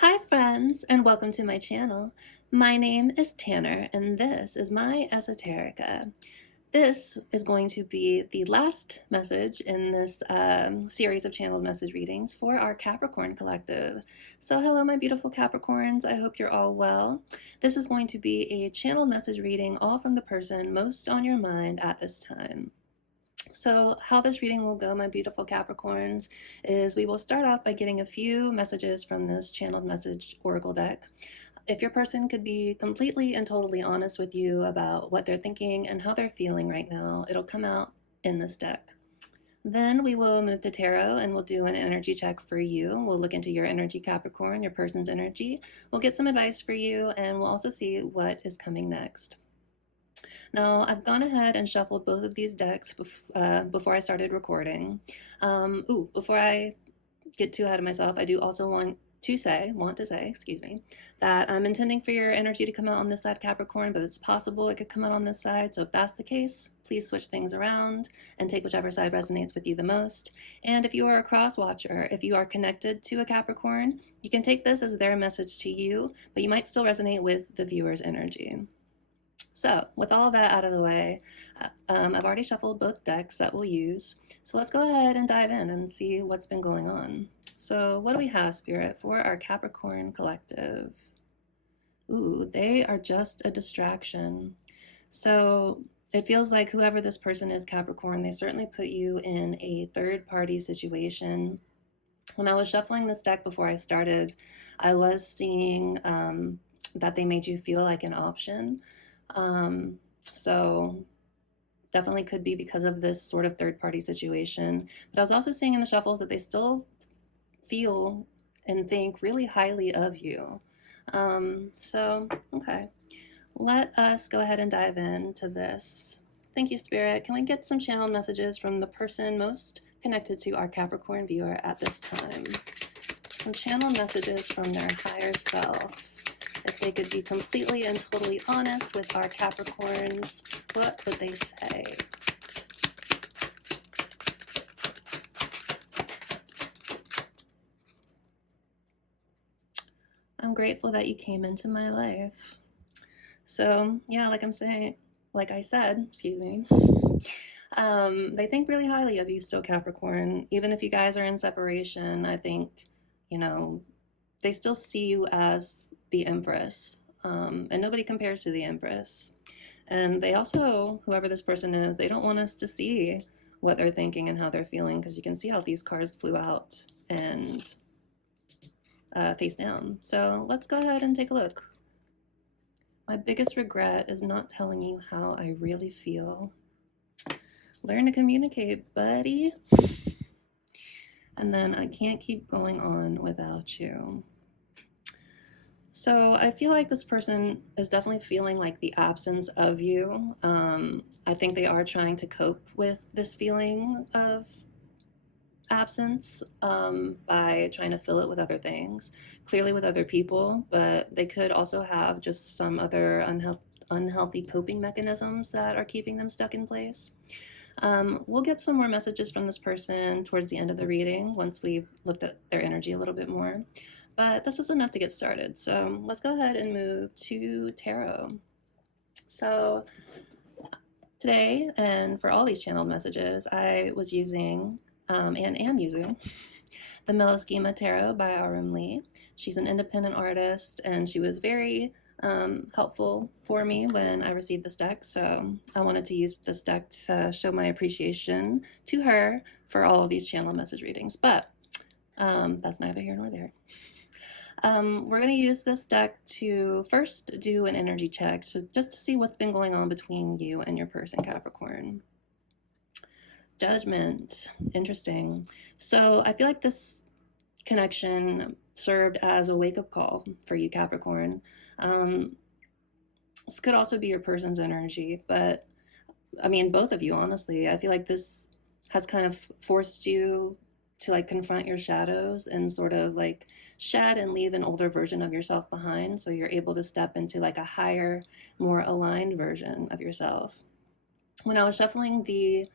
Hi friends, and welcome to my channel. My name is Tanner, and this is my Esoterica. This is going to be the last message in this series of channeled message readings for our Capricorn collective. So hello my beautiful Capricorns, I hope you're all well. This is going to be a channeled message reading all from the person most on your mind at this time. So how this reading will go, my beautiful Capricorns, is we will start off by getting a few messages from this channeled message oracle deck. If your person could be completely and totally honest with you about what they're thinking and how they're feeling right now, it'll come out in this deck. Then we will move to tarot and we'll do an energy check for you. We'll look into your energy, Capricorn, your person's energy. We'll get some advice for you, and we'll also see what is coming next. Now, I've gone ahead and shuffled both of these decks before I started recording. Before I get too ahead of myself, I do also want to say, that I'm intending for your energy to come out on this side, Capricorn, but it's possible it could come out on this side. So if that's the case, please switch things around and take whichever side resonates with you the most. And if you are a cross watcher, if you are connected to a Capricorn, you can take this as their message to you, but you might still resonate with the viewer's energy. So with all that out of the way, I've already shuffled both decks that we'll use. So let's go ahead and dive in and see what's been going on. So what do we have, Spirit, for our Capricorn collective? Ooh, they are just a distraction. So it feels like whoever this person is, Capricorn, they certainly put you in a third-party situation. When I was shuffling this deck before I started, I was seeing that they made you feel like an option. So definitely could be because of this sort of third-party situation. But I was also seeing in the shuffles that they still feel and think really highly of you. Okay. Let us go ahead and dive into this. Thank you, Spirit. Can we get some channel messages from the person most connected to our Capricorn viewer at this time? Some channel messages from their higher self. If they could be completely and totally honest with our Capricorns, what would they say? I'm grateful that you came into my life. So yeah, like I said, they think really highly of you still, Capricorn. Even if you guys are in separation, I think, they still see you as the Empress. And nobody compares to the Empress. And they also, whoever this person is, they don't want us to see what they're thinking and how they're feeling, because you can see how these cards flew out and face down. So let's go ahead and take a look. My biggest regret is not telling you how I really feel. Learn to communicate, buddy. And then I can't keep going on without you. So I feel like this person is definitely feeling like the absence of you. I think they are trying to cope with this feeling of absence by trying to fill it with other things, clearly with other people, but they could also have just some other unhealthy coping mechanisms that are keeping them stuck in place. We'll get some more messages from this person towards the end of the reading once we've looked at their energy a little bit more. But this is enough to get started. So let's go ahead and move to tarot. So today, and for all these channeled messages, I was using and am using the Meloschema Tarot by Arum Lee. She's an independent artist, and she was very helpful for me when I received this deck. So I wanted to use this deck to show my appreciation to her for all of these channel message readings. But that's neither here nor there. We're going to use this deck to first do an energy check, so just to see what's been going on between you and your person, Capricorn. Judgment. Interesting. So I feel like this connection served as a wake-up call for you, Capricorn. This could also be your person's energy, but I mean, both of you, honestly. I feel like this has kind of forced you to like confront your shadows and sort of like shed and leave an older version of yourself behind, so you're able to step into like a higher, more aligned version of yourself. When I was shuffling the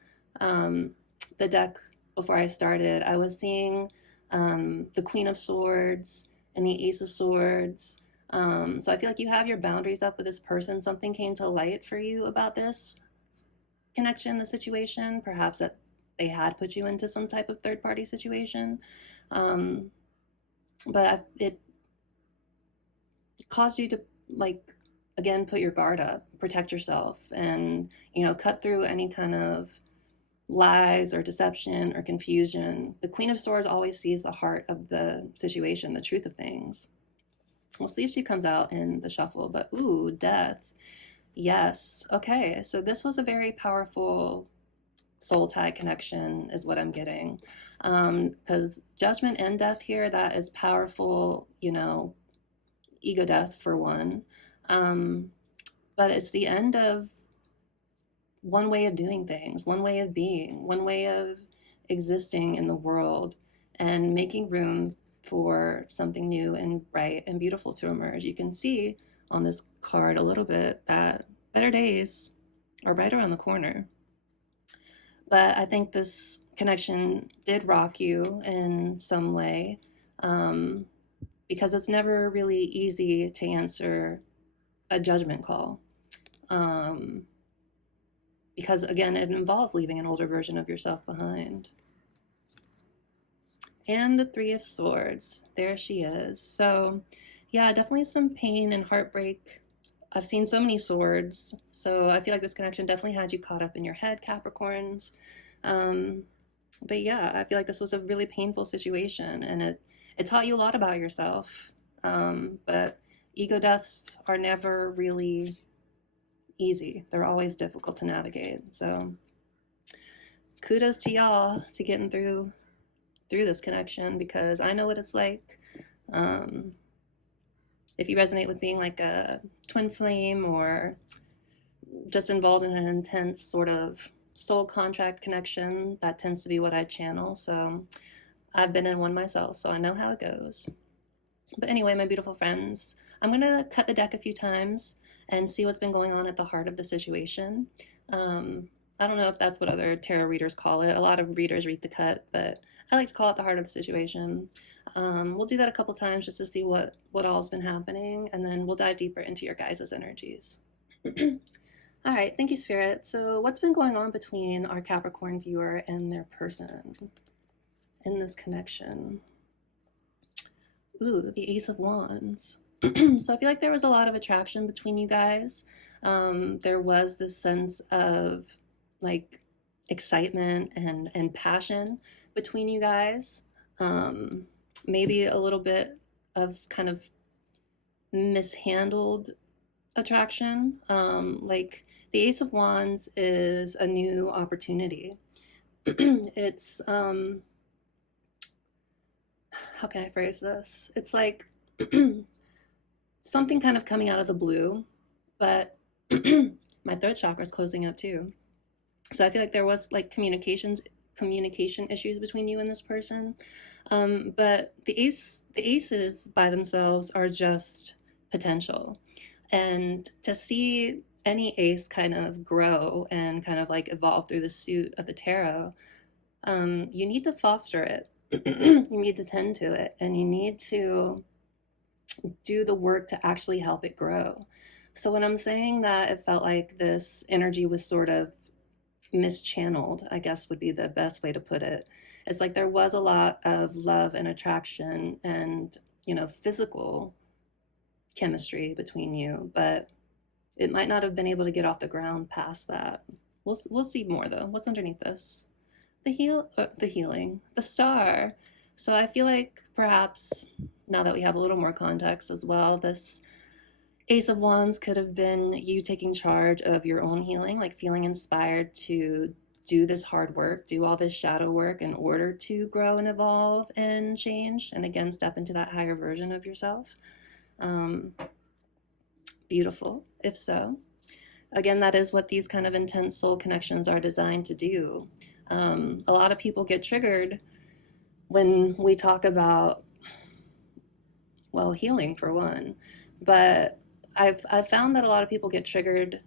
deck before I started, I was seeing the Queen of Swords and the Ace of Swords. So I feel like you have your boundaries up with this person. Something came to light for you about this connection, the situation, perhaps that they had put you into some type of third party situation. Um, but it caused you to, like, again, put your guard up, protect yourself, and, cut through any kind of lies or deception or confusion. The Queen of Swords always sees the heart of the situation, the truth of things. We'll see if she comes out in the shuffle, but ooh, Death. Yes. Okay, so this was a very powerful soul tie connection is what I'm getting. Because Judgment and Death here, that is powerful, ego death for one. But it's the end of one way of doing things, one way of being, one way of existing in the world, and making room for something new and bright and beautiful to emerge. You can see on this card a little bit that better days are right around the corner. But I think this connection did rock you in some way, because it's never really easy to answer a judgment call. Because again, it involves leaving an older version of yourself behind. And the Three of Swords, there she is. So yeah, definitely some pain and heartbreak. I've seen so many swords, so I feel like this connection definitely had you caught up in your head, Capricorns. But yeah, I feel like this was a really painful situation, and it taught you a lot about yourself. But ego deaths are never really easy. They're always difficult to navigate. So kudos to y'all to getting through this connection, because I know what it's like. If you resonate with being like a twin flame, or just involved in an intense sort of soul contract connection, that tends to be what I channel. So I've been in one myself, so I know how it goes. But anyway, my beautiful friends, I'm going to cut the deck a few times and see what's been going on at the heart of the situation. I don't know if that's what other tarot readers call it. A lot of readers read the cut, but I like to call it the heart of the situation. We'll do that a couple times just to see what all's been happening, and then we'll dive deeper into your guys' energies. All right, thank you, Spirit. So what's been going on between our Capricorn viewer and their person in this connection? Ooh, the Ace of Wands. So I feel like there was a lot of attraction between you guys. There was this sense of like excitement and passion between you guys. Maybe a little bit of kind of mishandled attraction. Like the Ace of Wands is a new opportunity. It's how can I phrase this? It's like something kind of coming out of the blue, but my throat chakra is closing up too. So I feel like there was like communication issues between you and this person. But the aces by themselves are just potential. And to see any ace kind of grow and kind of like evolve through the suit of the tarot, you need to foster it. You need to tend to it, and you need to do the work to actually help it grow. So when I'm saying that it felt like this energy was sort of mischanneled, I guess would be the best way to put it. It's like there was a lot of love and attraction and, physical chemistry between you, but it might not have been able to get off the ground past that. We'll see more though. What's underneath this? The healing, the star. So I feel like perhaps now that we have a little more context as well, this Ace of Wands could have been you taking charge of your own healing, like feeling inspired to do this hard work, do all this shadow work in order to grow and evolve and change, and again, step into that higher version of yourself. Beautiful, if so. Again, that is what these kind of intense soul connections are designed to do. A lot of people get triggered when we talk about, well, healing for one, but I've found that a lot of people get triggered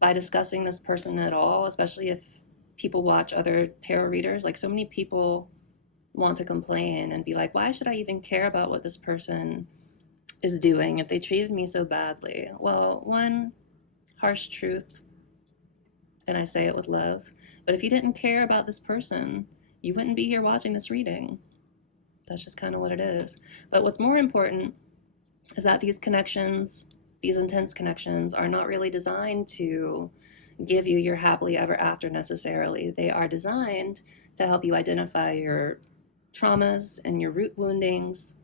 by discussing this person at all, especially if people watch other tarot readers. Like so many people want to complain and be like, why should I even care about what this person is doing if they treated me so badly? Well, one, harsh truth, and I say it with love, but if you didn't care about this person, you wouldn't be here watching this reading. That's just kind of what it is. But what's more important is that these connections, these intense connections, are not really designed to give you your happily ever after necessarily. They are designed to help you identify your traumas and your root woundings,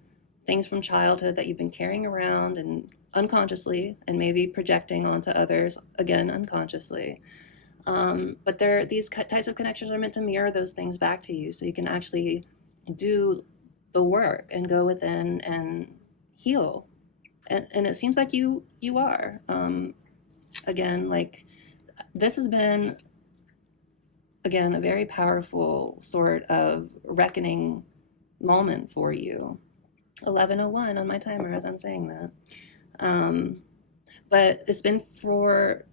things from childhood that you've been carrying around and unconsciously and maybe projecting onto others, again, unconsciously. But these types of connections are meant to mirror those things back to you so you can actually do the work and go within and heal. And it seems like you are. Again, like, this has been, again, a very powerful sort of reckoning moment for you. 11:01 on my timer as I'm saying that. But it's been for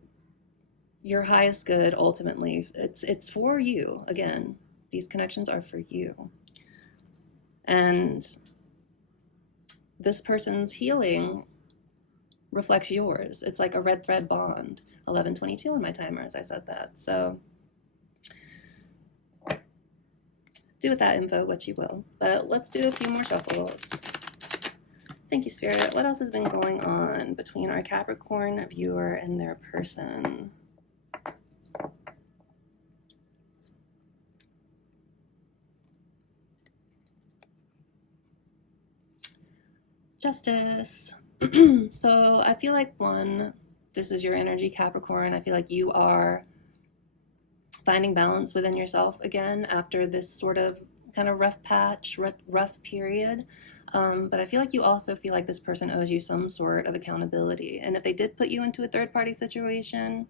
your highest good ultimately. It's for you. Again, these connections are for you. And this person's healing reflects yours. It's like a red thread bond. 11:22 on my timer as I said that. So do with that info what you will. But let's do a few more shuffles. Thank you, Spirit. What else has been going on between our Capricorn viewer and their person? Justice. So I feel like, one, this is your energy, Capricorn. I feel like you are finding balance within yourself again after this sort of kind of rough patch, rough period. But I feel like you also feel like this person owes you some sort of accountability. And if they did put you into a third party situation,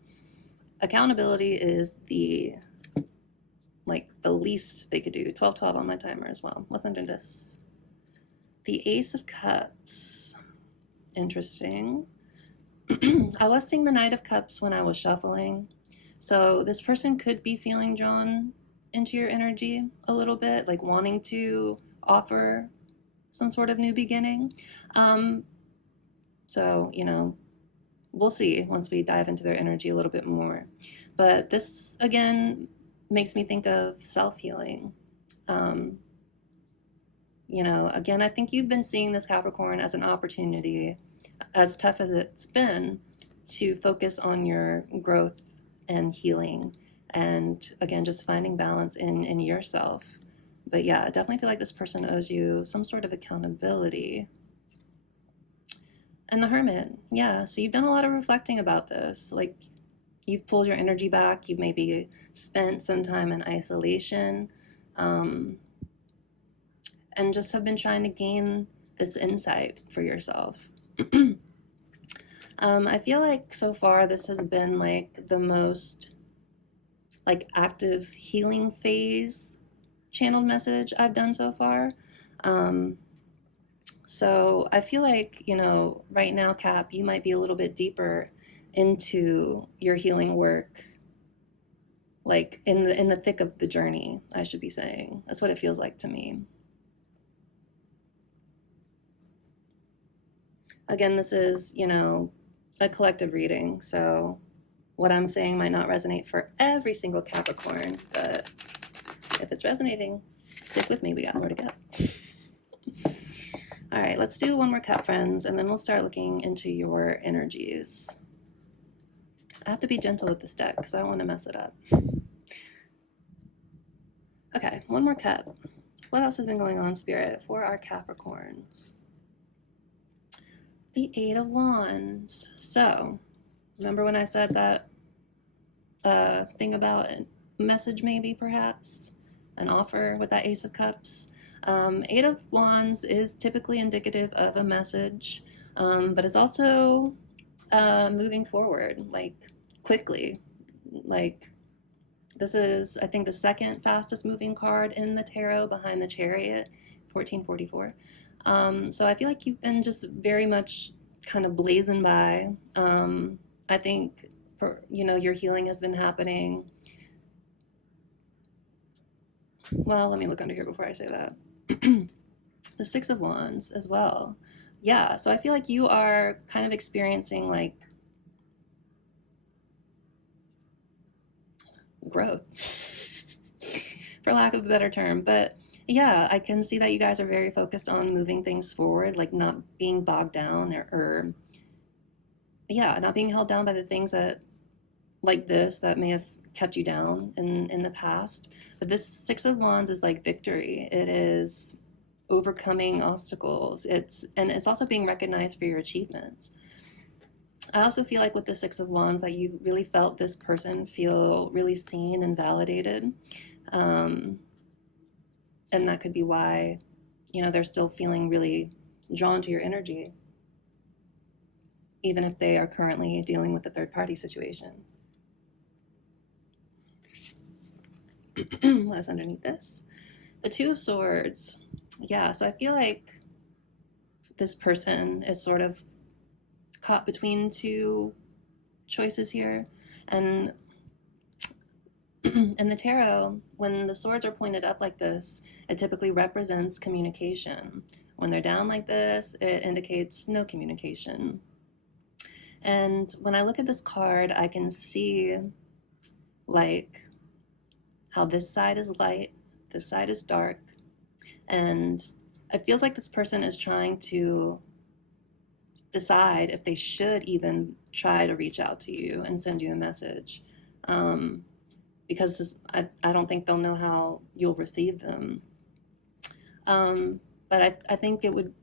accountability is the least they could do. 12:12 on my timer as well. What's under this? The Ace of Cups. Interesting. I was seeing the Knight of Cups when I was shuffling. So this person could be feeling drawn into your energy a little bit, like wanting to offer some sort of new beginning. So, we'll see once we dive into their energy a little bit more. But this, again, makes me think of self-healing. Again, I think you've been seeing this, Capricorn, as an opportunity, as tough as it's been, to focus on your growth and healing, and again, just finding balance in yourself. But yeah, I definitely feel like this person owes you some sort of accountability. And the Hermit, yeah, so you've done a lot of reflecting about this. Like, you've pulled your energy back, you've maybe spent some time in isolation, and just have been trying to gain this insight for yourself. I feel like so far this has been like the most active healing phase channeled message I've done so far. So I feel like, right now, Cap, you might be a little bit deeper into your healing work, like in the thick of the journey, I should be saying. That's what it feels like to me. Again, this is, a collective reading, so what I'm saying might not resonate for every single Capricorn, but if it's resonating, stick with me, we got more to go. All right, let's do one more Cap, friends, and then we'll start looking into your energies. I have to be gentle with this deck because I don't want to mess it up. Okay, one more Cap. What else has been going on, Spirit, for our Capricorns? The Eight of Wands. So, remember when I said that thing about a message, maybe, perhaps? An offer with that Ace of Cups? Eight of Wands is typically indicative of a message, but it's also moving forward, quickly. This is, I think, the second fastest moving card in the tarot behind the Chariot, 1444. So I feel like you've been just very much kind of blazing by. I think, your healing has been happening Well, let me look under here before I say that. The Six of Wands as well. Yeah, so I feel like you are kind of experiencing like growth, for lack of a better term. But yeah, I can see that you guys are very focused on moving things forward, like not being bogged down or yeah, not being held down by the things that like this that may have kept you down in the past. But this Six of Wands is like victory. It is overcoming obstacles. It's also being recognized for your achievements. I also feel like with the Six of Wands that you really felt this person feel really seen and validated. Um, and that could be why, they're still feeling really drawn to your energy, even if they are currently dealing with a third party situation. What's underneath this? The Two of Swords. Yeah, so I feel like this person is sort of caught between two choices here. And in the tarot, when the swords are pointed up like this, it typically represents communication. When they're down like this, it indicates no communication. And when I look at this card, I can see like how this side is light, this side is dark, and it feels like this person is trying to decide if they should even try to reach out to you and send you a message. Because I don't think they'll know how you'll receive them. But I think it would,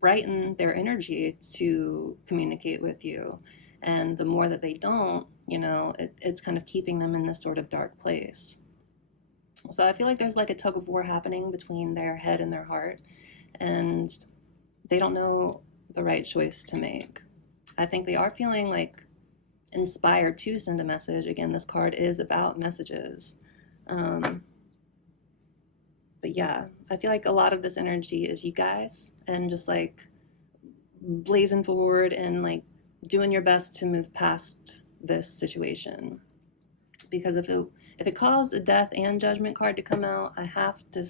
brighten their energy to communicate with you. And the more that they don't, it's kind of keeping them in this sort of dark place. So I feel like there's like a tug of war happening between their head and their heart, and they don't know the right choice to make. I think they are feeling like inspired to send a message. Again, this card is about messages. But yeah, I feel like a lot of this energy is you guys and just like blazing forward and like doing your best to move past this situation. Because if it caused a death and judgment card to come out, I have to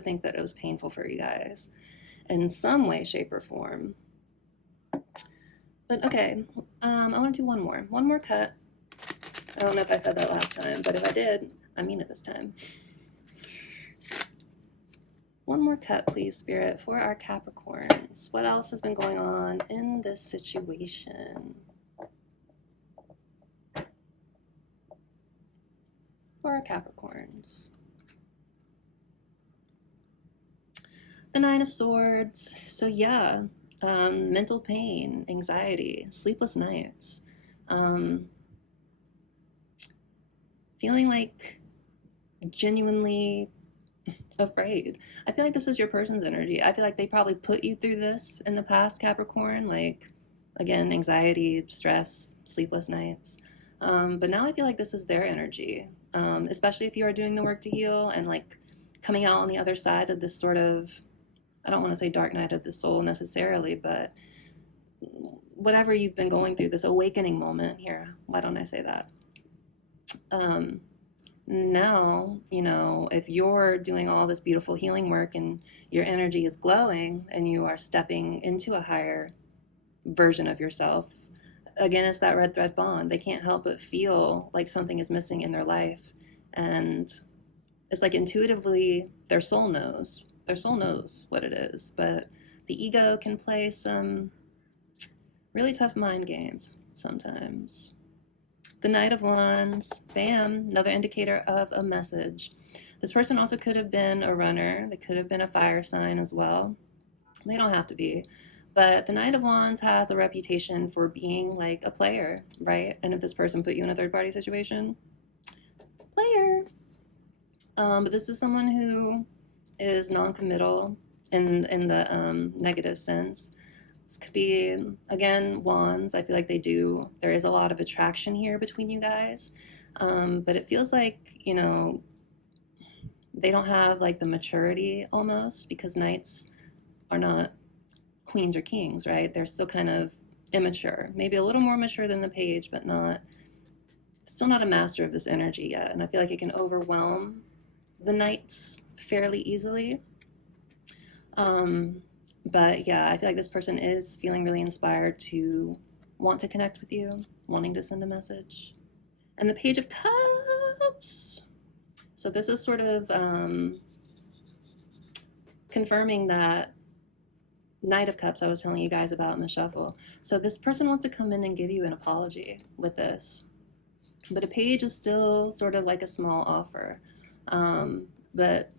think that it was painful for you guys in some way, shape, or form. But okay, I want to do one more cut. I don't know if I said that last time, but if I did, I mean it this time. One more cut, please, Spirit, for our Capricorns. What else has been going on in this situation? For our Capricorns. The Nine of Swords. So yeah, mental pain, anxiety, sleepless nights, feeling like genuinely afraid. I feel like this is your person's energy. I feel like they probably put you through this in the past, Capricorn, like again, anxiety, stress, sleepless nights. But now I feel like this is their energy, especially if you are doing the work to heal and like coming out on the other side of this sort of, I don't want to say dark night of the soul necessarily, but whatever you've been going through, this awakening moment here. Why don't I say that? Now, if you're doing all this beautiful healing work and your energy is glowing and you are stepping into a higher version of yourself, again, it's that red thread bond. They can't help but feel like something is missing in their life. And it's like intuitively their soul knows. Their soul knows what it is. But the ego can play some really tough mind games sometimes. The Knight of Wands, bam, another indicator of a message. This person also could have been a runner. They could have been a fire sign as well. They don't have to be. But the Knight of Wands has a reputation for being like a player, right? And if this person put you in a third party situation, player. But this is someone who is non-committal in the negative sense. This could be, again, wands. I feel like there is a lot of attraction here between you guys. But it feels like, they don't have like the maturity almost, because knights are not queens or kings, right? They're still kind of immature, maybe a little more mature than the page, but still not a master of this energy yet. And I feel like it can overwhelm the Knights fairly easily. But yeah, I feel like this person is feeling really inspired to want to connect with you, wanting to send a message. And the Page of Cups. So this is sort of confirming that Knight of Cups I was telling you guys about in the shuffle. So this person wants to come in and give you an apology with this. But a page is still sort of like a small offer. But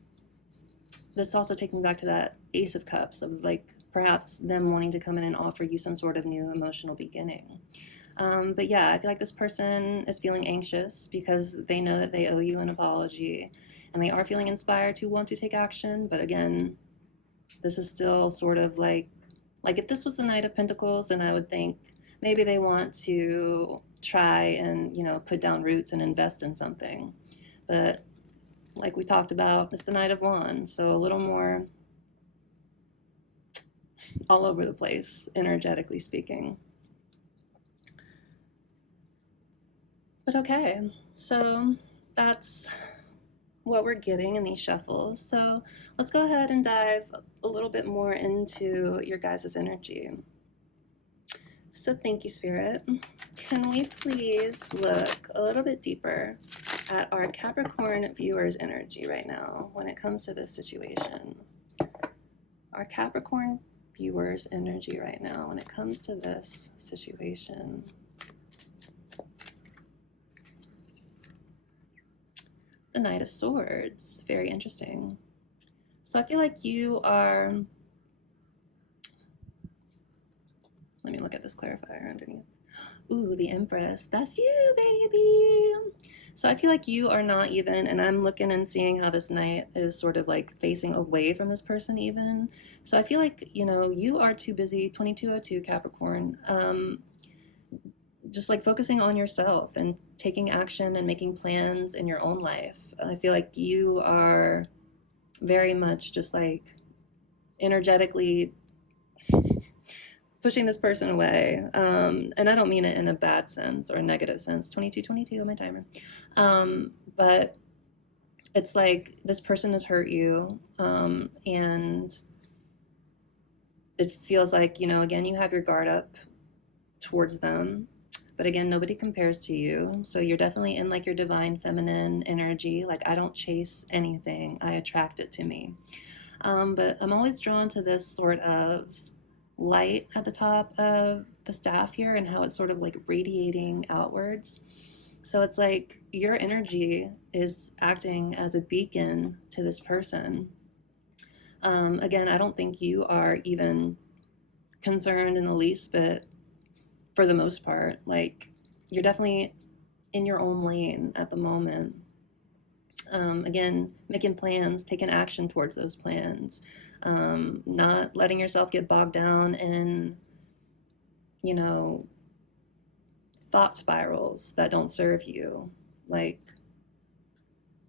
this also takes me back to that Ace of Cups of like perhaps them wanting to come in and offer you some sort of new emotional beginning. But yeah, I feel like this person is feeling anxious because they know that they owe you an apology and they are feeling inspired to want to take action. But again, this is still sort of like if this was the Knight of Pentacles, then I would think maybe they want to try and, you know, put down roots and invest in something. But like we talked about, it's the Knight of Wands, so a little more all over the place, energetically speaking. But okay, so that's what we're getting in these shuffles. So let's go ahead and dive a little bit more into your guys' energy. So thank you, Spirit. Can we please look a little bit deeper at our Capricorn viewers' energy right now when it comes to this situation? Our Capricorn viewers' energy right now when it comes to this situation. The Knight of Swords, very interesting. So I feel like you are, let me look at this clarifier underneath. Ooh, the Empress, that's you, baby. So I feel like you are not even, and I'm looking and seeing how this Knight is sort of like facing away from this person even. So I feel like, you know, you are too busy, 2202 Capricorn, just like focusing on yourself and taking action and making plans in your own life. I feel like you are very much just like energetically pushing this person away. And I don't mean it in a bad sense or a negative sense. 2222 on my timer. But it's like this person has hurt you. And it feels like, you know, again, you have your guard up towards them. But again, nobody compares to you. So you're definitely in like your divine feminine energy. Like I don't chase anything, I attract it to me. But I'm always drawn to this sort of light at the top of the staff here and how it's sort of like radiating outwards. So it's like your energy is acting as a beacon to this person. Again, I don't think you are even concerned in the least bit for the most part. Like you're definitely in your own lane at the moment. Again, making plans, taking action towards those plans, not letting yourself get bogged down in, you know, thought spirals that don't serve you. Like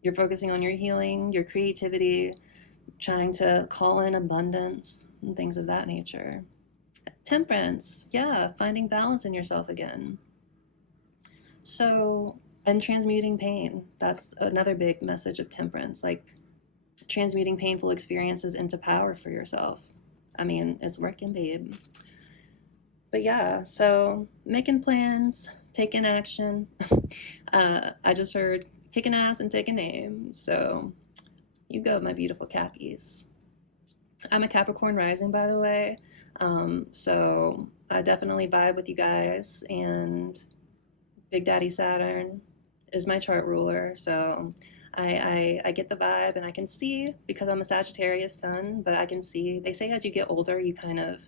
you're focusing on your healing, your creativity, trying to call in abundance and things of that nature. Temperance, yeah, finding balance in yourself again. So, and transmuting pain. That's another big message of temperance, like transmuting painful experiences into power for yourself. I mean, it's working, babe. But yeah, so making plans, taking action. I just heard kicking ass and taking aim. So you go, my beautiful Cappies. I'm a Capricorn rising, by the way. So I definitely vibe with you guys, and Big Daddy Saturn is my chart ruler. So I get the vibe, and I can see, because I'm a Sagittarius sun, but I can see, they say as you get older, you kind of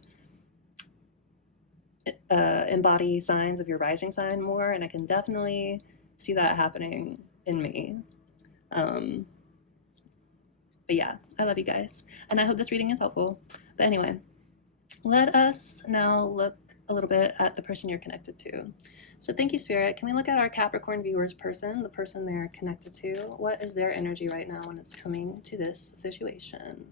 embody signs of your rising sign more, and I can definitely see that happening in me. But yeah, I love you guys, and I hope this reading is helpful. But anyway, let us now look a little bit at the person you're connected to. So thank you, Spirit. Can we look at our Capricorn viewers person, the person they're connected to? What is their energy right now when it's coming to this situation?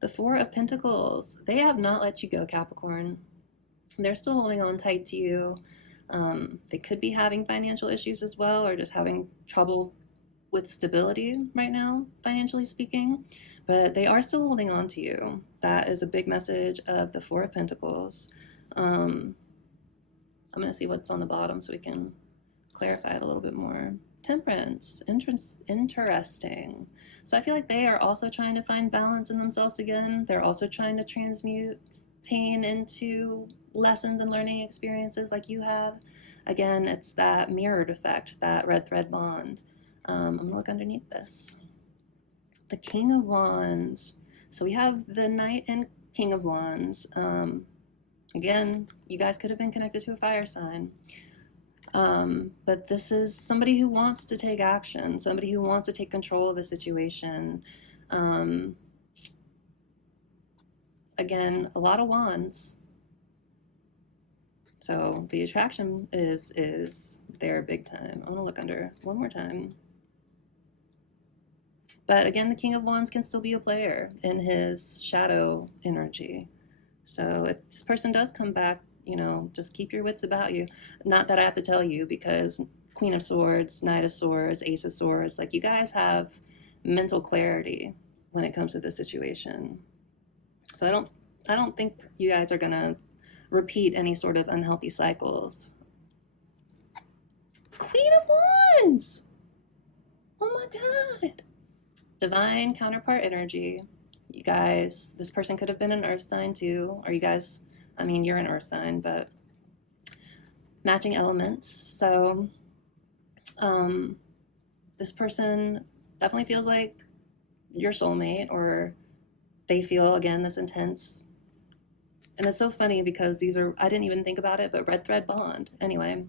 The Four of Pentacles. They have not let you go, Capricorn. They're still holding on tight to you. They could be having financial issues as well, or just having trouble with stability right now, financially speaking, but they are still holding on to you. That is a big message of the Four of Pentacles. I'm going to see what's on the bottom so we can clarify it a little bit more. Temperance, interesting. So I feel like they are also trying to find balance in themselves again. They're also trying to transmute pain into lessons and learning experiences like you have. Again, it's that mirrored effect, that red thread bond. I'm gonna look underneath this. The King of Wands. So we have the Knight and King of Wands. Again, you guys could have been connected to a fire sign. But this is somebody who wants to take action, somebody who wants to take control of the situation. Again, a lot of wands. So the attraction is there big time. I want to look under one more time. But again, the King of Wands can still be a player in his shadow energy. So if this person does come back, you know, just keep your wits about you. Not that I have to tell you, because Queen of Swords, Knight of Swords, Ace of Swords, like, you guys have mental clarity when it comes to this situation. So I don't think you guys are gonna repeat any sort of unhealthy cycles. Queen of Wands! Oh my God. Divine counterpart energy. You guys, this person could have been an earth sign too, or you guys, I mean, you're an earth sign, but matching elements. So this person definitely feels like your soulmate, or they feel, again, this intense. And it's so funny because these are, I didn't even think about it, but red thread bond. Anyway,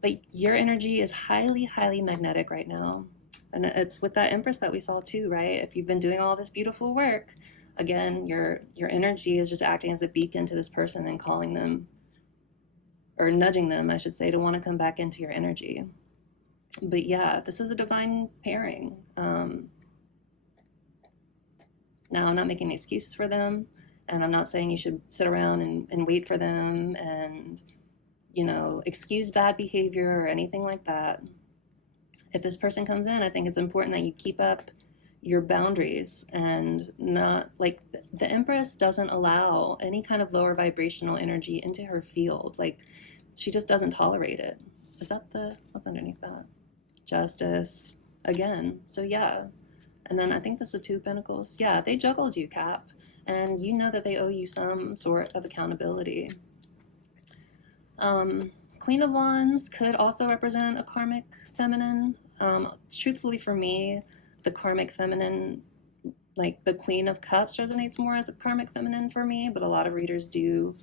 but your energy is highly, highly magnetic right now. And it's with that Empress that we saw too, right? If you've been doing all this beautiful work, again, your energy is just acting as a beacon to this person and calling them, or nudging them, I should say, to want to come back into your energy. But yeah, this is a divine pairing. Now, I'm not making excuses for them, and I'm not saying you should sit around and wait for them and, you know, excuse bad behavior or anything like that. If this person comes in, I think it's important that you keep up your boundaries and not, like, the Empress doesn't allow any kind of lower vibrational energy into her field. Like, she just doesn't tolerate it. Is that what's underneath that? Justice again. So yeah. And then I think this is Two of Pentacles. Yeah, they juggled you, Cap, and you know that they owe you some sort of accountability. Queen of Wands could also represent a karmic feminine. Truthfully, for me, the karmic feminine, like the Queen of Cups, resonates more as a karmic feminine for me, but a lot of readers do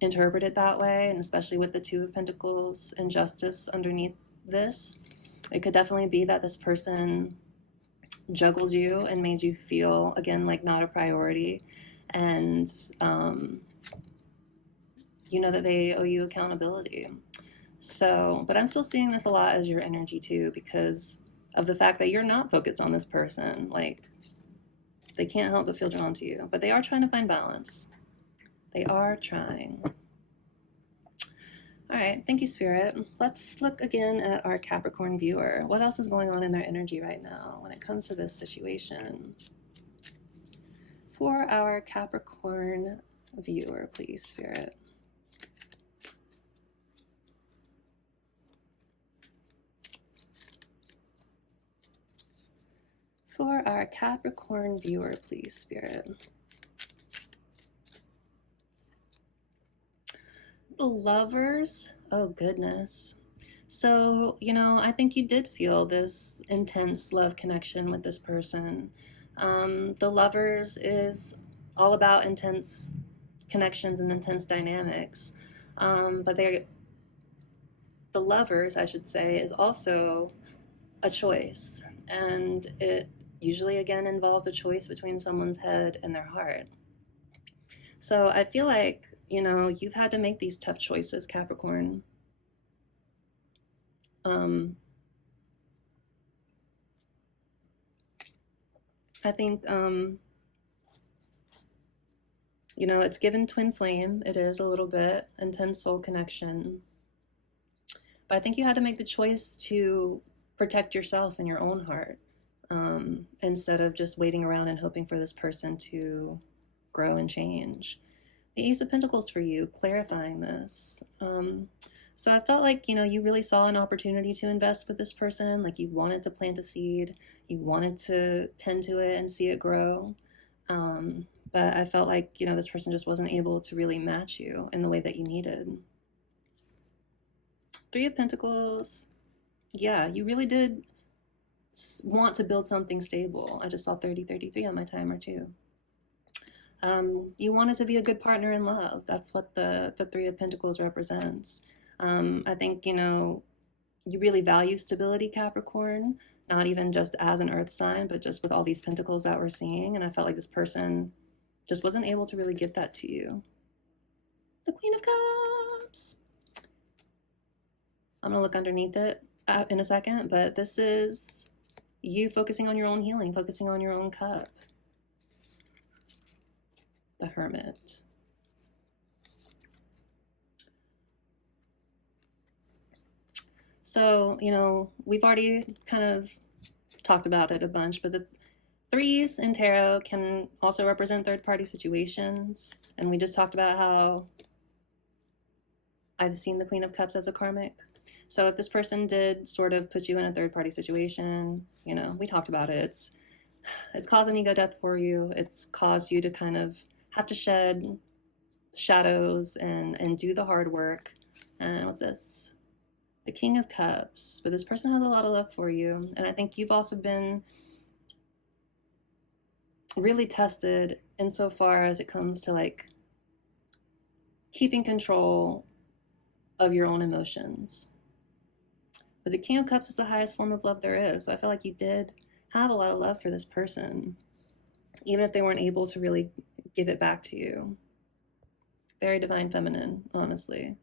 interpret it that way, and especially with the Two of Pentacles and Justice underneath this, it could definitely be that this person juggled you and made you feel, again, like not a priority, and you know that they owe you accountability. So, but I'm still seeing this a lot as your energy too, because of the fact that you're not focused on this person. Like, they can't help but feel drawn to you, but they are trying to find balance. They are trying. All right, thank you, Spirit. Let's look again at our Capricorn viewer. What else is going on in their energy right now when it comes to this situation? For our Capricorn viewer, please, Spirit. For our Capricorn viewer, please, Spirit. The Lovers. Oh, goodness. So, you know, I think you did feel this intense love connection with this person. The Lovers is all about intense connections and intense dynamics. But the Lovers, I should say, is also a choice. And it usually, again, involves a choice between someone's head and their heart. So I feel like, you know, you've had to make these tough choices, Capricorn. I think You know, it's given twin flame. It is a little bit intense soul connection. But I think you had to make the choice to protect yourself and your own heart, instead of just waiting around and hoping for this person to grow and change. The Ace of Pentacles for you, clarifying this. So I felt like, you know, you really saw an opportunity to invest with this person. Like you wanted to plant a seed, you wanted to tend to it and see it grow. But I felt like, you know, this person just wasn't able to really match you in the way that you needed. Three of Pentacles. Yeah, you really did want to build something stable. I just saw 3033 on my timer too. You wanted to be a good partner in love. That's what the Three of Pentacles represents. I think, you know, you really value stability, Capricorn, not even just as an earth sign, but just with all these pentacles that we're seeing. And I felt like this person just wasn't able to really give that to you. The Queen of Cups. I'm going to look underneath it in a second, but this is you focusing on your own healing, focusing on your own cup. The Hermit. So, you know, we've already kind of talked about it a bunch, but the threes in tarot can also represent third-party situations. And we just talked about how I've seen the Queen of Cups as a karmic. So if this person did sort of put you in a third-party situation, you know, we talked about it. It's caused an ego death for you. It's caused you to kind of have to shed shadows and do the hard work. And what's this? The King of Cups. But this person has a lot of love for you. And I think you've also been really tested insofar as it comes to like keeping control of your own emotions. But the King of Cups is the highest form of love there is. So I feel like you did have a lot of love for this person, even if they weren't able to really give it back to you. Very divine feminine, honestly.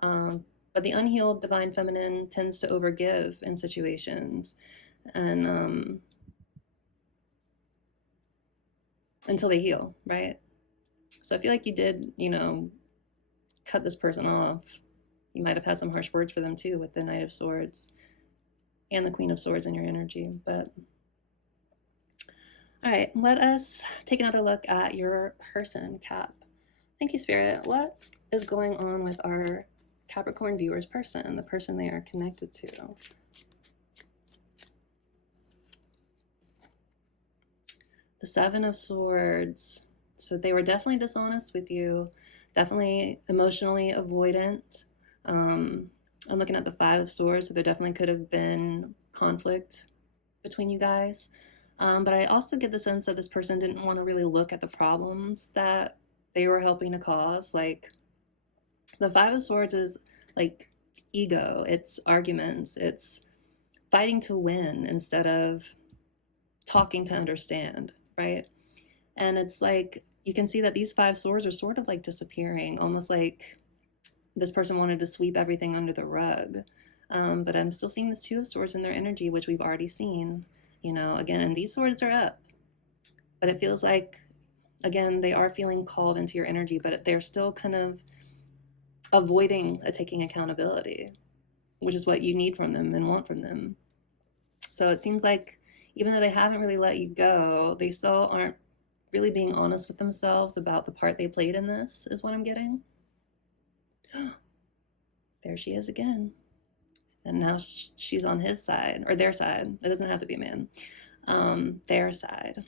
But the unhealed divine feminine tends to overgive in situations, and until they heal, right? So I feel like you did, you know, cut this person off. You might have had some harsh words for them too with the Knight of Swords and the Queen of Swords in your energy. But all right, let us take another look at your person, Cap. Thank you, Spirit. What is going on with our Capricorn viewer's person, the person they are connected to? The Seven of Swords. So they were definitely dishonest with you, definitely emotionally avoidant. I'm looking at the Five of Swords, so there definitely could have been conflict between you guys. But I also get the sense that this person didn't want to really look at the problems that they were helping to cause. Like the Five of Swords is like ego, it's arguments, it's fighting to win instead of talking to understand, right? And it's like you can see that these Five Swords are sort of like disappearing, almost like this person wanted to sweep everything under the rug. But I'm still seeing this Two of Swords in their energy, which we've already seen. You know, again, and these swords are up, but it feels like, again, they are feeling called into your energy, but they're still kind of avoiding taking accountability, which is what you need from them and want from them. So it seems like even though they haven't really let you go, they still aren't really being honest with themselves about the part they played in this, is what I'm getting. There she is again. And now she's on his side, or their side. It doesn't have to be a man. Their side.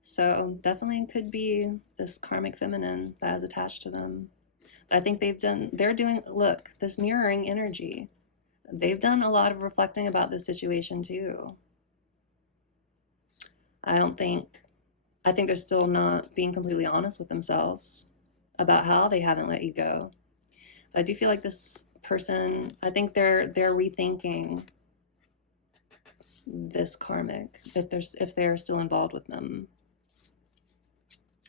So definitely could be this karmic feminine that is attached to them. But I think they're doing, look, this mirroring energy. They've done a lot of reflecting about this situation too. I think they're still not being completely honest with themselves about how they haven't let you go. But I do feel like this person, I think they're rethinking this karmic if they're still involved with them.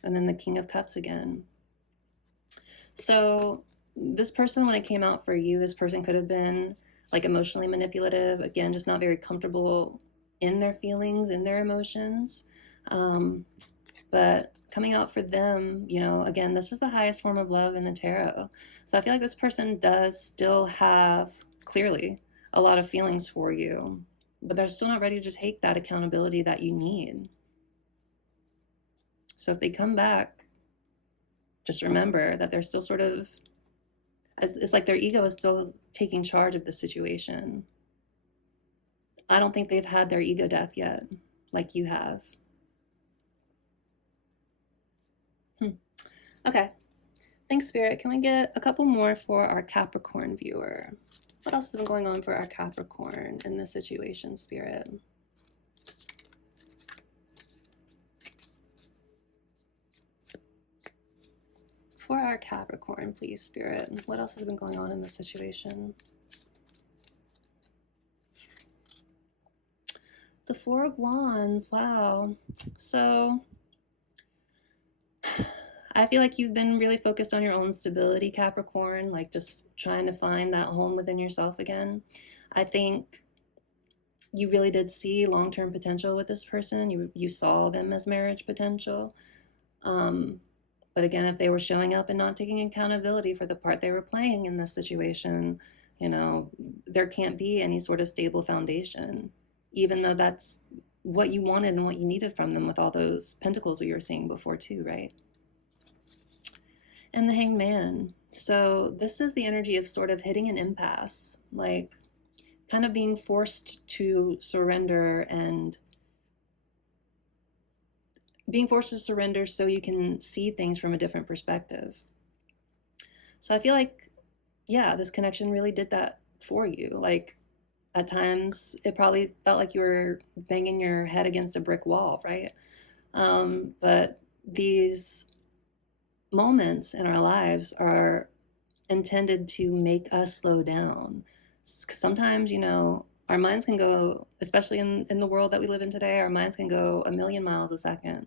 And then the King of Cups again. So this person, when it came out for you, this person could have been like emotionally manipulative, again, just not very comfortable in their feelings, in their emotions. But But coming out for them, you know, again, this is the highest form of love in the tarot. So I feel like this person does still have, clearly, a lot of feelings for you, but they're still not ready to take that accountability that you need. So if they come back, just remember that they're still sort of, it's like their ego is still taking charge of the situation. I don't think they've had their ego death yet, like you have. Okay. Thanks, Spirit. Can we get a couple more for our Capricorn viewer? What else has been going on for our Capricorn in this situation, Spirit? For our Capricorn, please, Spirit. What else has been going on in this situation? The Four of Wands. Wow. So I feel like you've been really focused on your own stability, Capricorn, like just trying to find that home within yourself again. I think you really did see long-term potential with this person. You saw them as marriage potential. But again, if they were showing up and not taking accountability for the part they were playing in this situation, you know, there can't be any sort of stable foundation, even though that's what you wanted and what you needed from them with all those pentacles that you were seeing before too, right? And the Hanged Man. So this is the energy of sort of hitting an impasse, like kind of being forced to surrender and being forced to surrender so you can see things from a different perspective. So I feel like, yeah, this connection really did that for you. Like at times it probably felt like you were banging your head against a brick wall, right? But these moments in our lives are intended to make us slow down. Sometimes, you know, our minds can go, especially in the world that we live in today, our minds can go a million miles a second.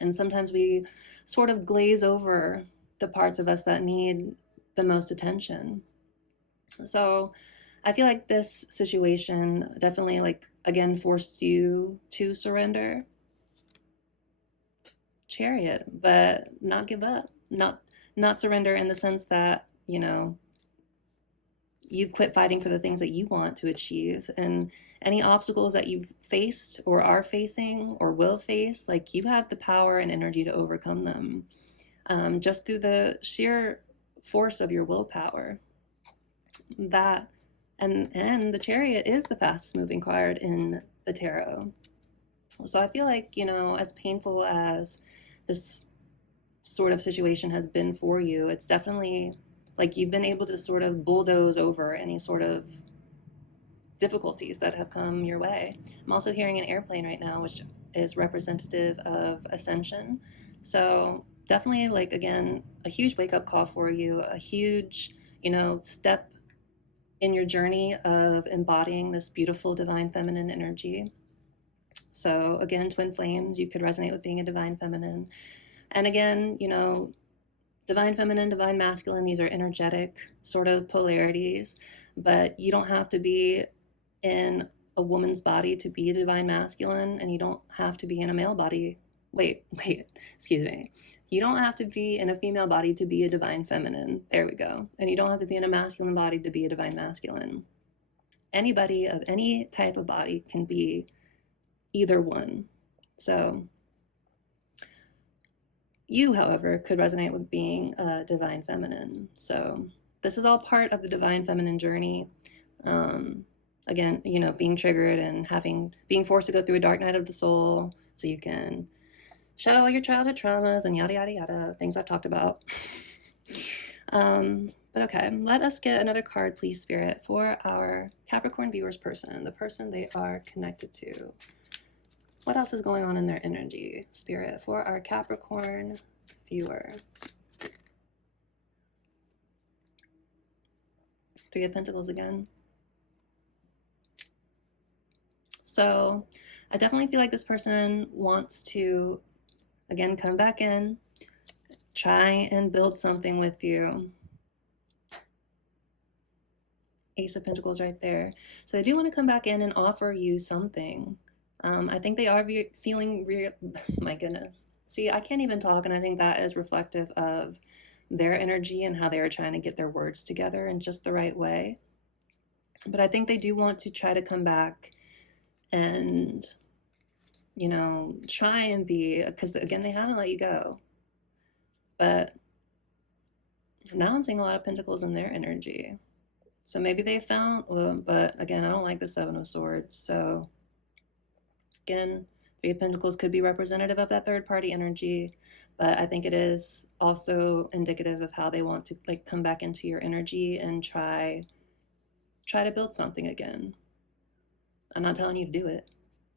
And sometimes we sort of glaze over the parts of us that need the most attention. So I feel like this situation definitely, like, again, forced you to surrender. Chariot, but not give up, not surrender in the sense that, you know, you quit fighting for the things that you want to achieve, and any obstacles that you've faced or are facing or will face, like, you have the power and energy to overcome them, just through the sheer force of your willpower. That and the Chariot is the fastest moving card in the tarot. So I feel like, you know, as painful as this sort of situation has been for you, it's definitely like you've been able to sort of bulldoze over any sort of difficulties that have come your way. I'm also hearing an airplane right now, which is representative of ascension. So definitely, like, again, a huge wake-up call for you, a huge, you know, step in your journey of embodying this beautiful divine feminine energy. So again, twin flames, you could resonate with being a divine feminine. And again, you know, divine feminine, divine masculine, these are energetic sort of polarities, but you don't have to be in a woman's body to be a divine masculine, and you don't have to be in a male body. Wait, excuse me. You don't have to be in a female body to be a divine feminine. There we go. And you don't have to be in a masculine body to be a divine masculine. Anybody of any type of body can be either one. So you, however, could resonate with being a divine feminine. So this is all part of the divine feminine journey. Again, you know, being triggered and being forced to go through a dark night of the soul so you can shed all your childhood traumas and yada, yada, yada, things I've talked about. But okay, let us get another card, please, Spirit, for our Capricorn viewers person, the person they are connected to. What else is going on in their energy, Spirit, for our Capricorn viewer? Three of Pentacles again. So I definitely feel like this person wants to, again, come back in, try and build something with you. Ace of Pentacles right there. So they do want to come back in and offer you something. I think they are feeling real, my goodness, See, I can't even talk, and I think that is reflective of their energy and how they are trying to get their words together in just the right way. But I think they do want to try to come back and, try and be, because again, they haven't let you go. But now I'm seeing a lot of pentacles in their energy. So maybe they found, well, but again, I don't like the Seven of Swords. So again, Three of Pentacles could be representative of that third party energy, but I think it is also indicative of how they want to like come back into your energy and try to build something again. I'm not telling you to do it.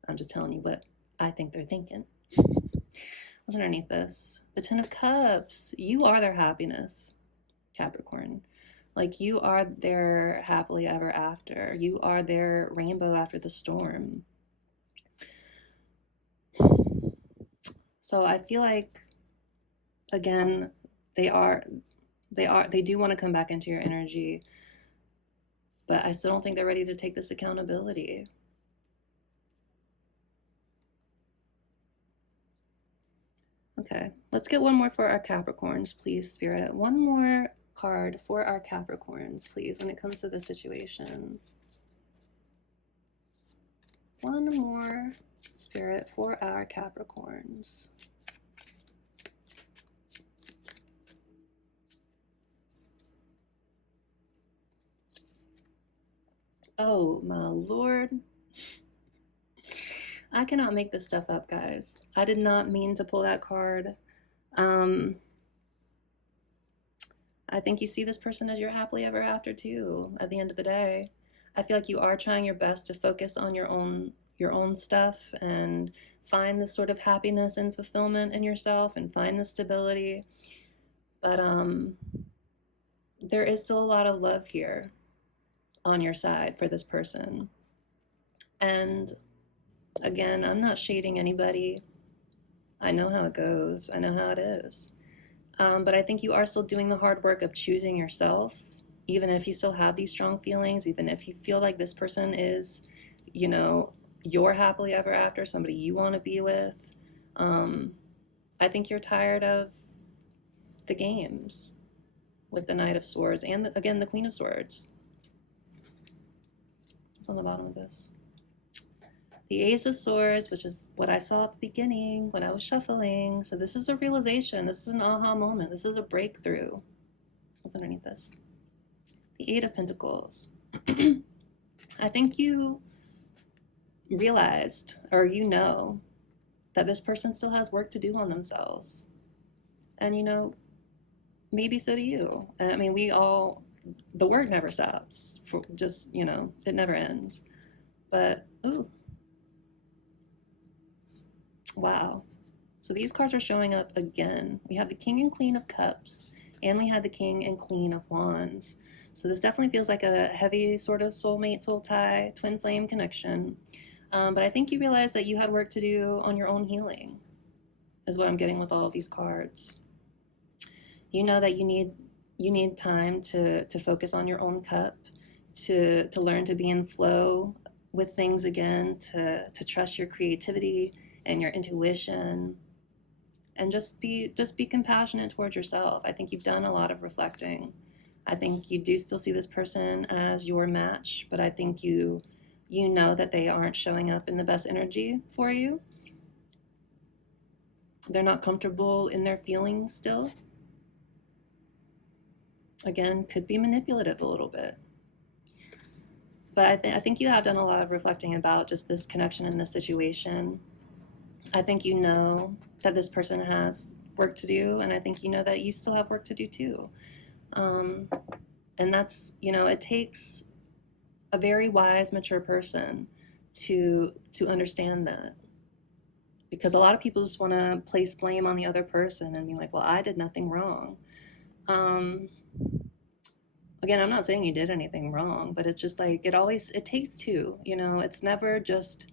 I'm just telling you what I think they're thinking. What's underneath this? The Ten of Cups. You are their happiness, Capricorn. Like, you are their happily ever after. You are their rainbow after the storm. So I feel like, again, they do want to come back into your energy, but I still don't think they're ready to take this accountability. Okay, let's get one more for our Capricorns, please, Spirit. One more card for our Capricorns, please, when it comes to this situation. One more, Spirit, for our Capricorns. Oh, my Lord. I cannot make this stuff up, guys. I did not mean to pull that card. I think you see this person as your happily ever after too, at the end of the day. I feel like you are trying your best to focus on your own stuff and find this sort of happiness and fulfillment in yourself and find the stability. But there is still a lot of love here on your side for this person. And again, I'm not shading anybody. I know how it goes. I know how it is. But I think you are still doing the hard work of choosing yourself, even if you still have these strong feelings, even if you feel like this person is, your happily ever after, somebody you want to be with. I think you're tired of the games with the Knight of Swords and, again, the Queen of Swords. What's on the bottom of this? The Ace of Swords, which is what I saw at the beginning when I was shuffling. So this is a realization. This is an aha moment. This is a breakthrough. What's underneath this? The Eight of Pentacles. I think you realized, or that this person still has work to do on themselves. And, maybe so do you. I mean, the work never stops. It never ends. But, ooh. Wow. So these cards are showing up again. We have the King and Queen of Cups, and we have the King and Queen of Wands. So this definitely feels like a heavy sort of soulmate, soul tie, twin flame connection. But I think you realize that you had work to do on your own healing, is what I'm getting with all of these cards. You know that you need time to focus on your own cup, to learn to be in flow with things again, to trust your creativity and your intuition, and just be compassionate towards yourself. I think you've done a lot of reflecting. I think you do still see this person as your match, but I think you know that they aren't showing up in the best energy for you. They're not comfortable in their feelings still. Again, could be manipulative a little bit. But I think you have done a lot of reflecting about just this connection in this situation. I think you know that this person has work to do, and I think you know that you still have work to do too. And that's, it takes a very wise, mature person to understand that. Because a lot of people just want to place blame on the other person and be like, well, I did nothing wrong. Again, I'm not saying you did anything wrong, but it's just like, it takes two, it's never just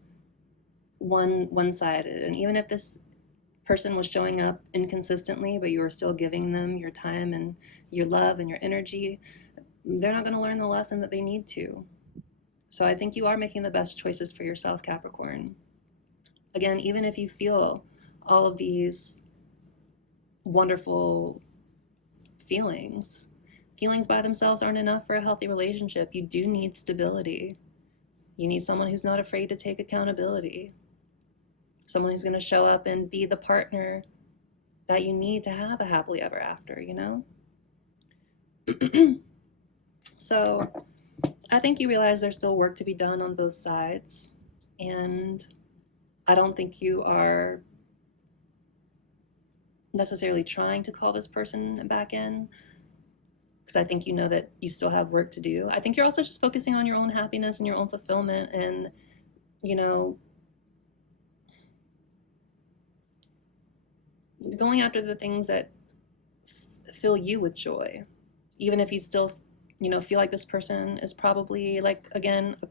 one-sided. And even if this person was showing up inconsistently, but you were still giving them your time and your love and your energy, they're not going to learn the lesson that they need to. So I think you are making the best choices for yourself, Capricorn. Again, even if you feel all of these wonderful feelings. Feelings by themselves aren't enough for a healthy relationship. You do need stability. You need someone who's not afraid to take accountability. Someone who's going to show up and be the partner that you need to have a happily ever after, you know? So I think you realize there's still work to be done on both sides. And I don't think you are necessarily trying to call this person back in, because I think you know that you still have work to do. I think you're also just focusing on your own happiness and your own fulfillment and, you know, going after the things that fill you with joy. Even if you still, you know, feel like this person is probably, like, again, a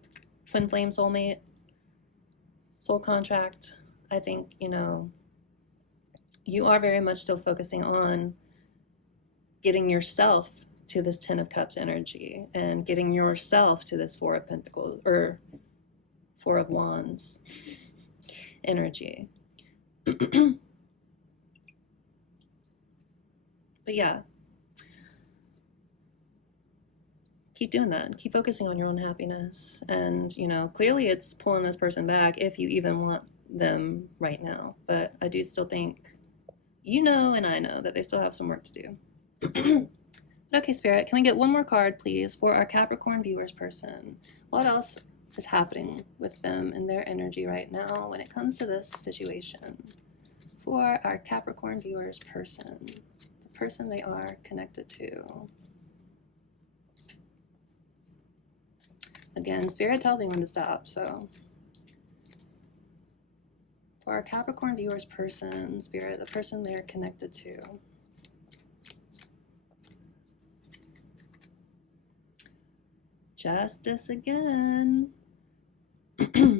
twin flame soulmate, soul contract, I think, you know, you are very much still focusing on getting yourself to this Ten of Cups energy and getting yourself to this Four of Pentacles or Four of Wands energy. But yeah, keep doing that. Keep focusing on your own happiness. And, you know, clearly it's pulling this person back if you even want them right now. But I do still think, you know, and I know that they still have some work to do. Okay, Spirit, can we get one more card, please, for our Capricorn viewers person? What else is happening with them and their energy right now when it comes to this situation? For our Capricorn viewers person, the person they are connected to. Again, Spirit tells me when to stop, so. For our Capricorn viewers person, Spirit, the person they're connected to. Justice again.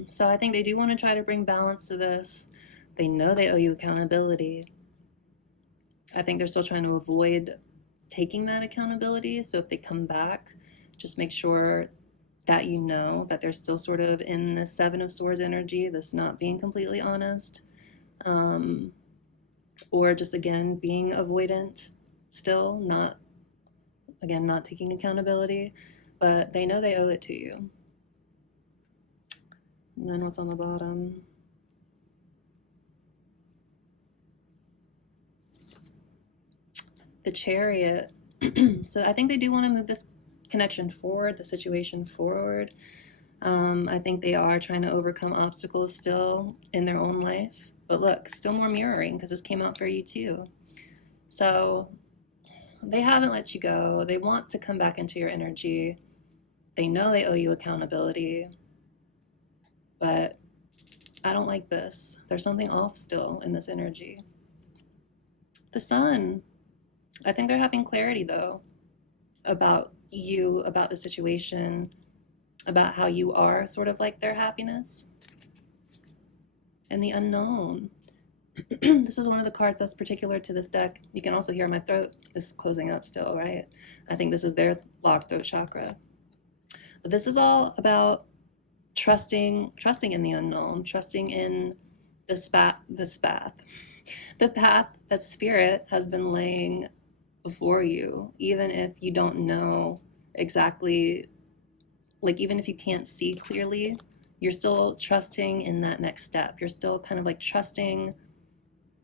So I think they do want to try to bring balance to this. They know they owe you accountability. I think they're still trying to avoid taking that accountability. So if they come back, just make sure that you know that they're still sort of in the Seven of Swords energy, this not being completely honest. Or just, again, being avoidant still, not taking accountability. But they know they owe it to you. And then what's on the bottom? The Chariot. So I think they do want to move this connection forward, the situation forward. I think they are trying to overcome obstacles still in their own life. But look, still more mirroring, because this came out for you too. So they haven't let you go. They want to come back into your energy. They know they owe you accountability. But I don't like this. There's something off still in this energy. The Sun. I think they're having clarity, though, about you, about the situation, about how you are sort of like their happiness. And the Unknown. This is one of the cards that's particular to this deck. You can also hear my throat is closing up still, right? I think this is their locked throat chakra. But this is all about trusting in the unknown, trusting in the path that Spirit has been laying before you, even if you don't know exactly, like, even if you can't see clearly, you're still trusting in that next step. You're still kind of like trusting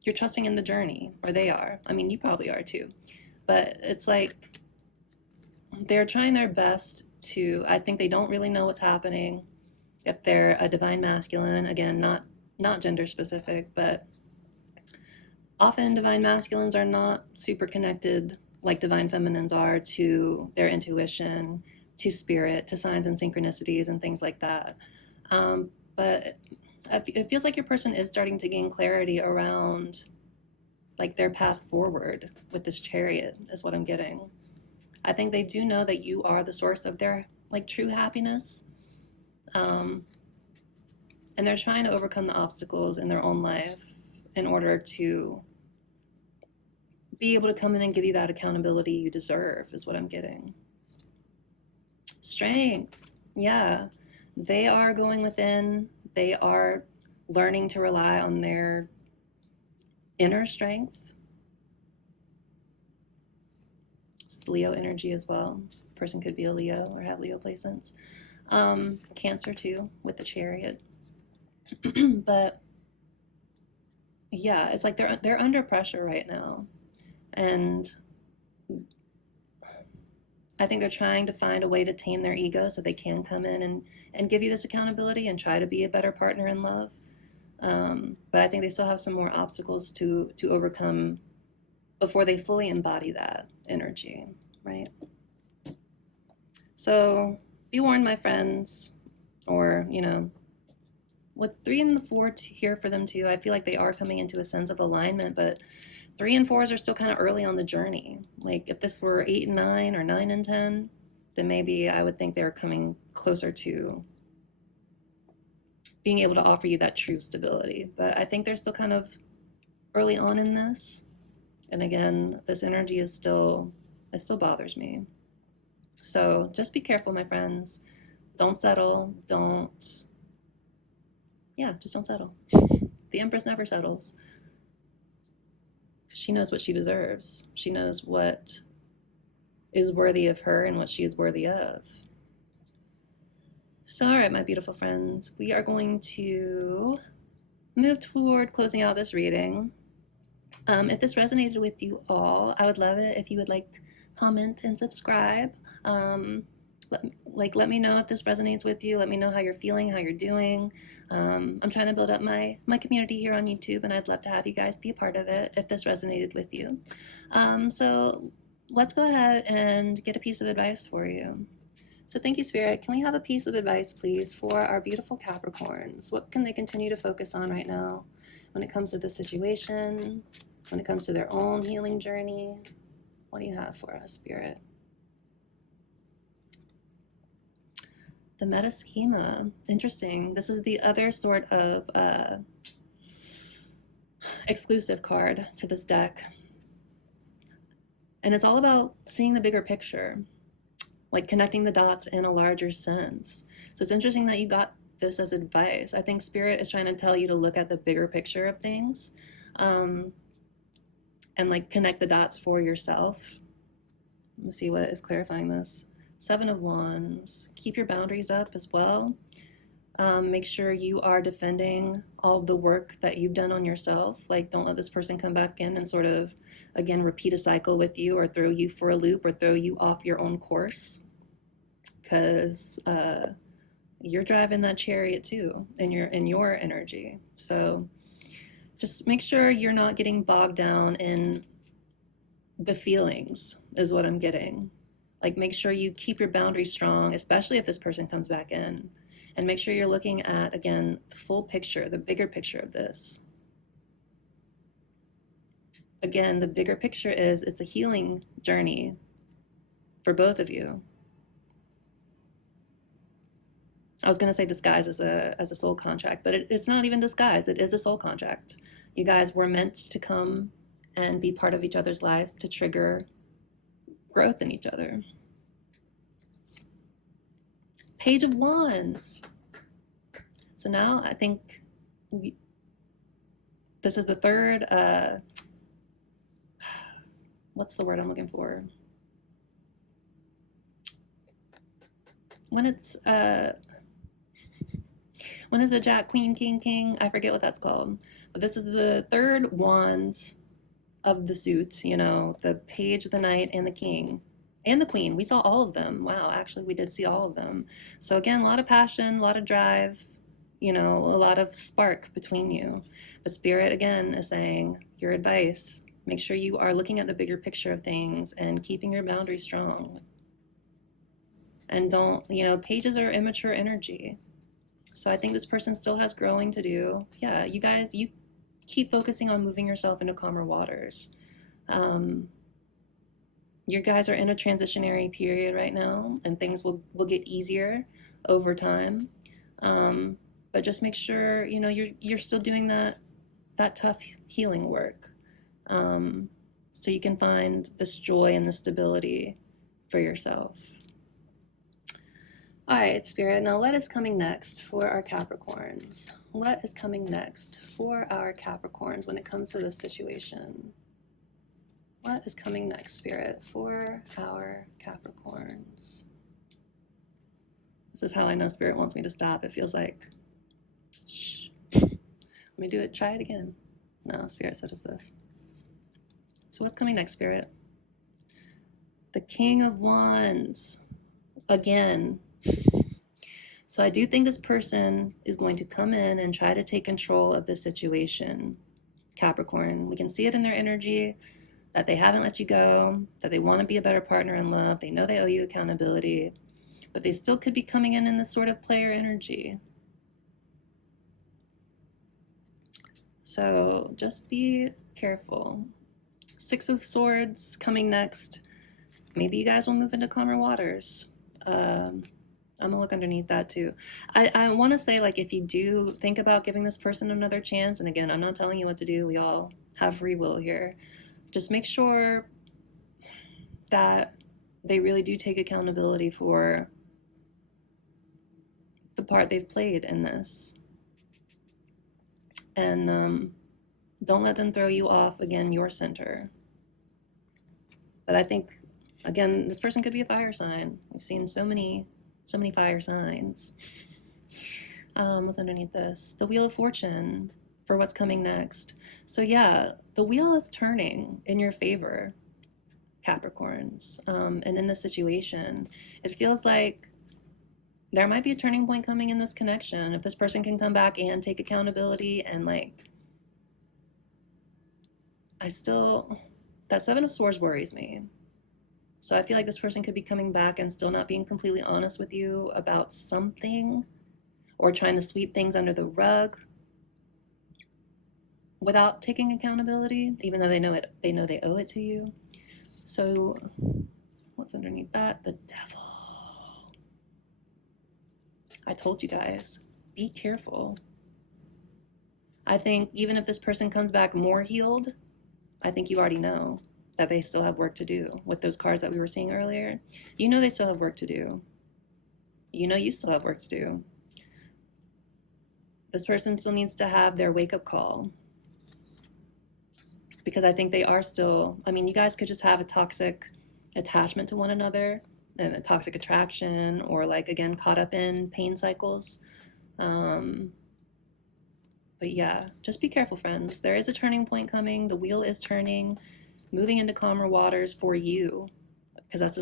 in the journey, or they are. I mean, you probably are too. But it's like they're trying their best to, I think they don't really know what's happening. If they're a divine masculine, again, not gender specific, but often divine masculines are not super connected like divine feminines are to their intuition, to spirit, to signs and synchronicities and things like that. But it feels like your person is starting to gain clarity around, like, their path forward with this Chariot is what I'm getting. I think they do know that you are the source of their, like, true happiness. And they're trying to overcome the obstacles in their own life in order to be able to come in and give you that accountability you deserve, is what I'm getting. Strength. Yeah. They are going within. They are learning to rely on their inner strength. It's Leo energy as well. Person could be a Leo or have Leo placements. Cancer too with the Chariot. But yeah, it's like they're under pressure right now. And I think they're trying to find a way to tame their ego so they can come in and give you this accountability and try to be a better partner in love. But I think they still have some more obstacles to overcome before they fully embody that energy, right? So be warned, my friends, or, you know, with 3 and the 4 here for them too, I feel like they are coming into a sense of alignment, but 3 and 4s are still kind of early on the journey. Like if this were 8 and 9 or 9 and 10, then maybe I would think they're coming closer to being able to offer you that true stability. But I think they're still kind of early on in this. And again, this energy is still, it still bothers me. So just be careful, my friends. Don't settle. Just don't settle. The Empress never settles. She knows what she deserves. She knows what is worthy of her and what she is worthy of. So, all right, my beautiful friends, we are going to move toward closing out this reading. If this resonated with you all, I would love it if you would like, comment, and subscribe. Let me know if this resonates with you. Let me know how you're feeling, how you're doing. I'm trying to build up my community here on YouTube, and I'd love to have you guys be a part of it if this resonated with you. So let's go ahead and get a piece of advice for you. So thank you, Spirit. Can we have a piece of advice, please, for our beautiful Capricorns? What can they continue to focus on right now when it comes to the situation, when it comes to their own healing journey? What do you have for us, Spirit? The meta schema. Interesting. This is the other sort of exclusive card to this deck. And it's all about seeing the bigger picture, like connecting the dots in a larger sense. So it's interesting that you got this as advice. I think Spirit is trying to tell you to look at the bigger picture of things, and like connect the dots for yourself. Let me see what is clarifying this. 7 of Wands. Keep your boundaries up as well. Make sure you are defending all of the work that you've done on yourself. Like, don't let this person come back in and sort of, again, repeat a cycle with you or throw you for a loop or throw you off your own course. Because you're driving that chariot too in your energy. So just make sure you're not getting bogged down in the feelings is what I'm getting. Like, make sure you keep your boundaries strong, especially if this person comes back in. And make sure you're looking at, again, the full picture, the bigger picture of this. Again, the bigger picture is it's a healing journey for both of you. I was going to say disguise as a soul contract, but it's not even disguise. It is a soul contract. You guys were meant to come and be part of each other's lives to trigger growth in each other. Page of Wands. So now I think this is the third, what's the word I'm looking for? When it's a Jack, Queen, King, King, I forget what that's called. But this is the third Wands of the suit, you know, the Page, the Knight, and the King. And the Queen. We saw all of them. Wow, actually we did see all of them. So again, a lot of passion, a lot of drive, you know, a lot of spark between you. But Spirit, again, is saying your advice. Make sure you are looking at the bigger picture of things and keeping your boundaries strong. And don't, you know, pages are immature energy. So I think this person still has growing to do. Yeah, you guys, you keep focusing on moving yourself into calmer waters. You guys are in a transitionary period right now, and things will get easier over time. But just make sure, you know, you're still doing that tough healing work, so you can find this joy and this stability for yourself. All right, Spirit, now what is coming next for our Capricorns? What is coming next for our Capricorns when it comes to this situation? What is coming next, Spirit, for our Capricorns? This is how I know Spirit wants me to stop. It feels like, shh. Let me do it. Try it again. No, Spirit said it's this. So what's coming next, Spirit? The King of Wands. Again. So I do think this person is going to come in and try to take control of the situation, Capricorn. We can see it in their energy that they haven't let you go, that they want to be a better partner in love. They know they owe you accountability, but they still could be coming in this sort of player energy. So just be careful. Six of Swords coming next. Maybe you guys will move into calmer waters. I'm gonna look underneath that too. I want to say, like, if you do think about giving this person another chance, and again, I'm not telling you what to do. We all have free will here. Just make sure that they really do take accountability for the part they've played in this. And don't let them throw you off, again, your center. But I think, again, this person could be a fire sign. We've seen so many fire signs. What's underneath this? The Wheel of Fortune for what's coming next. So yeah, the wheel is turning in your favor, Capricorns. And in this situation, it feels like there might be a turning point coming in this connection. If this person can come back and take accountability and, like, that Seven of Swords worries me. So I feel like this person could be coming back and still not being completely honest with you about something, or trying to sweep things under the rug without taking accountability, even though they know they owe it to you. So what's underneath that? The Devil. I told you guys, be careful. I think even if this person comes back more healed, I think you already know that they still have work to do with those cards that we were seeing earlier. You know they still have work to do. You know you still have work to do. This person still needs to have their wake-up call. Because I think they are still, I mean, you guys could just have a toxic attachment to one another, and a toxic attraction, or, like, again, caught up in pain cycles. But yeah, just be careful, friends. There is a turning point coming. The wheel is turning, moving into calmer waters for you, because this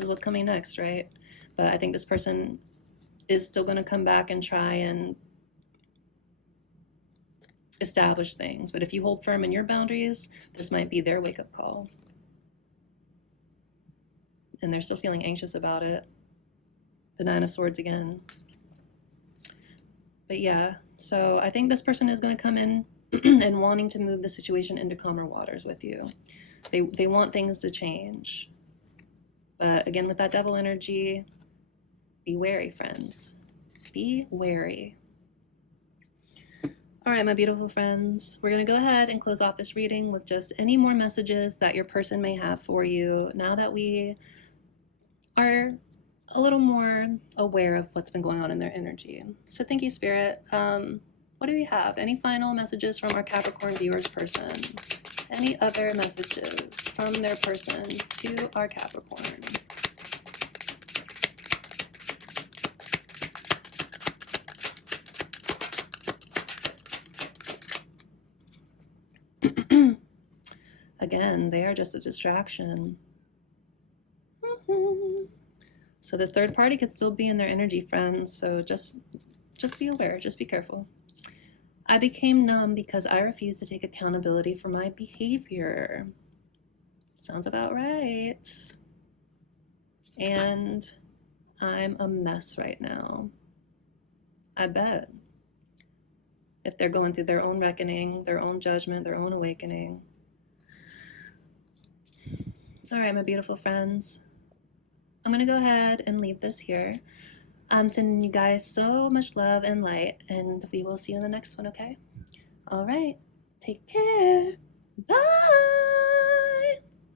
is what's coming next, right? But I think this person is still going to come back and try and establish things. But if you hold firm in your boundaries, this might be their wake-up call. And they're still feeling anxious about it. The Nine of Swords again. But yeah, so I think this person is going to come in and wanting to move the situation into calmer waters with you. They want things to change. But again, with that Devil energy, be wary, friends. Be wary. All right, my beautiful friends, we're going to go ahead and close off this reading with just any more messages that your person may have for you now that we are a little more aware of what's been going on in their energy. So thank you, Spirit. What do we have? Any final messages from our Capricorn viewers person? Any other messages from their person to our Capricorn? Again, they are just a distraction. So this third party could still be in their energy, friends. So just be aware, just be careful. I became numb because I refused to take accountability for my behavior. Sounds about right. And I'm a mess right now. I bet. If they're going through their own reckoning, their own judgment, their own awakening. All right, my beautiful friends. I'm going to go ahead and leave this here. I'm sending you guys so much love and light, and we will see you in the next one, okay? All right. Take care. Bye.